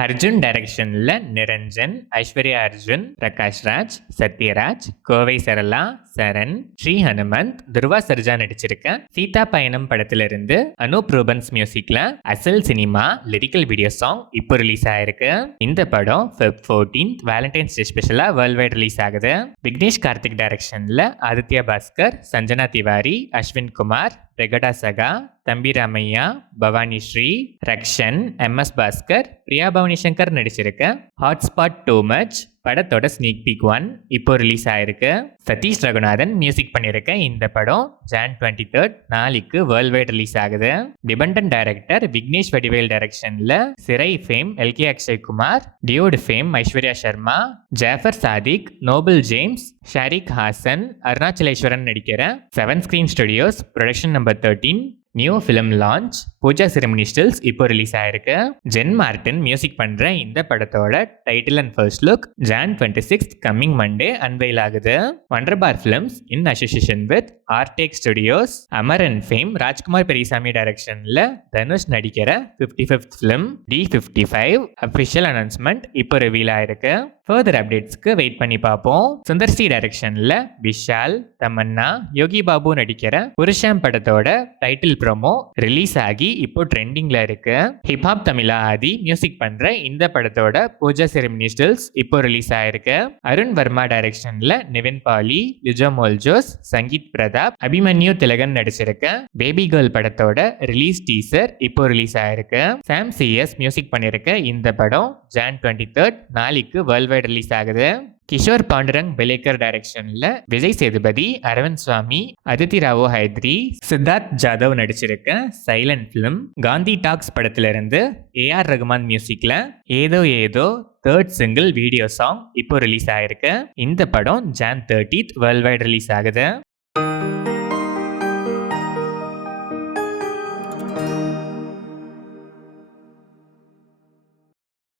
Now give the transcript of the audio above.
அர்ஜுன் டைரக்ஷன்ல நிரஞ்சன், ஐஸ்வர்யா அர்ஜுன், பிரகாஷ் ராஜ், சத்யராஜ், கோவை சரளா, சரண், ஸ்ரீ ஹனுமந்த், துருவா சர்ஜா நடிச்சிருக்க சீதா பயணம் படத்திலிருந்து அனூப் ரூபன்ஸ் மியூசிக்ல அசல் சினிமா லிரிக்கல் வீடியோ சாங் இப்போ ரிலீஸ் ஆயிருக்கு. இந்த படம் Feb 14th வேலண்டைன்ஸ் டே ஸ்பெஷலா வேர்ல்ட் வைட் ரிலீஸ் ஆகுது. விக்னேஷ் கார்த்திக் டைரக்ஷன்ல ஆதித்யா பாஸ்கர், சஞ்சனா திவாரி, அஸ்வின் குமார், ரெகடா சகா, தம்பி ராமையா, பவானி ஸ்ரீ, ரக்ஷன், எஸ் பாஸ்கர், பிரியா பவானி சங்கர் நடிச்சிருக்க ஹாட்ஸ்பாட் டூ மச் படத்தோட ஸ்னீக் பீக் 1 இப்போ ரிலீஸ் ஆயிருக்கு. சதீஷ் ரகுநாதன் மியூசிக் பண்ணியிருக்க இந்த படம் Jan 23rd நாளைக்கு வேர்ல்ட் வைட் ரிலீஸ் ஆகுது. டிபெண்டன்ட் டைரக்டர் விக்னேஷ் வடிவேல் டைரக்ஷன்ல சிறை ஃபேம் எல்கே அக்ஷய் குமார், டியோடு fame Aishwarya Sharma, Jaffer Sadiq, Noble James, Sharik Hassan, Arunachaleswaran நடிக்கிற 7 screen studios production number 13 new film launch puja ceremony stills இப்போ ரிலீஸ் ஆயிருக்கு. ஜென் மார்டின் மியூசிக் பண்ற இந்த படத்தோட title and first look Jan 26th coming Monday unveil ஆகுது. Wunderbar films in association with Artek studios, Amar and fame Rajkumar Periyasamy டைரக்ஷன்ல தனுஷ் நடிக்கிற 55th film D55 official announcement இப்போ reveal ஆயிருக்கு. ஃபர்தர் அப்டேட்ஸ்க்கு வெயிட் பண்ணி பார்ப்போம். சுந்தர்சி டைரக்ஷன்ல விஷால், தமன்னா, யோகி பாபு நடிக்கிற புருஷம் படத்தோட டைட்டில் ப்ரோமோ ரிலீஸ் ஆகி இப்போ ட்ரெண்டிங்ல இருக்கு. ஹிப்ஹாப் தமிழா ஆதி மியூசிக் பண்ற இந்த படத்தோட பூஜா செரமனி ஸ்டில்ஸ் இப்போ ரிலீஸ் ஆயிருக்கு. அருண் வர்மா டைரக்ஷன்ல நிவின் பாலி, லிஜோ மோல்ஜோஸ், சங்கீத் பிரதாப், அபிமன்யு திலகன் நடிச்சிருக்க பேபி கேர்ள் படத்தோட ரிலீஸ் டீசர் இப்போ ரிலீஸ் ஆயிருக்கு. சாம் சிஎஸ் மியூசிக் பண்ணிருக்க இந்த படம் Jan 23rd நாளைக்கு வேர்ல்ட் வைட் ரிலீஸ் ஆகுது. கிஷோர் பாண்டுரங் பெலேக்கர் டைரக்ஷன்ல விஜய் சேதுபதி, அரவிந்த் சுவாமி, அதித்தி ராவோ ஹைத்ரி, சித்தார்த் ஜாதவ் நடிச்சிருக்க சைலண்ட் பிலிம் காந்தி டாக்ஸ் படத்திலிருந்து AR ரகுமான் மியூசிக்ல ஏதோ ஏதோ தேர்ட் சிங்கிள் வீடியோ சாங் இப்போ ரிலீஸ் ஆயிருக்கு. இந்த படம் Jan 30th world wide release ஆகுது.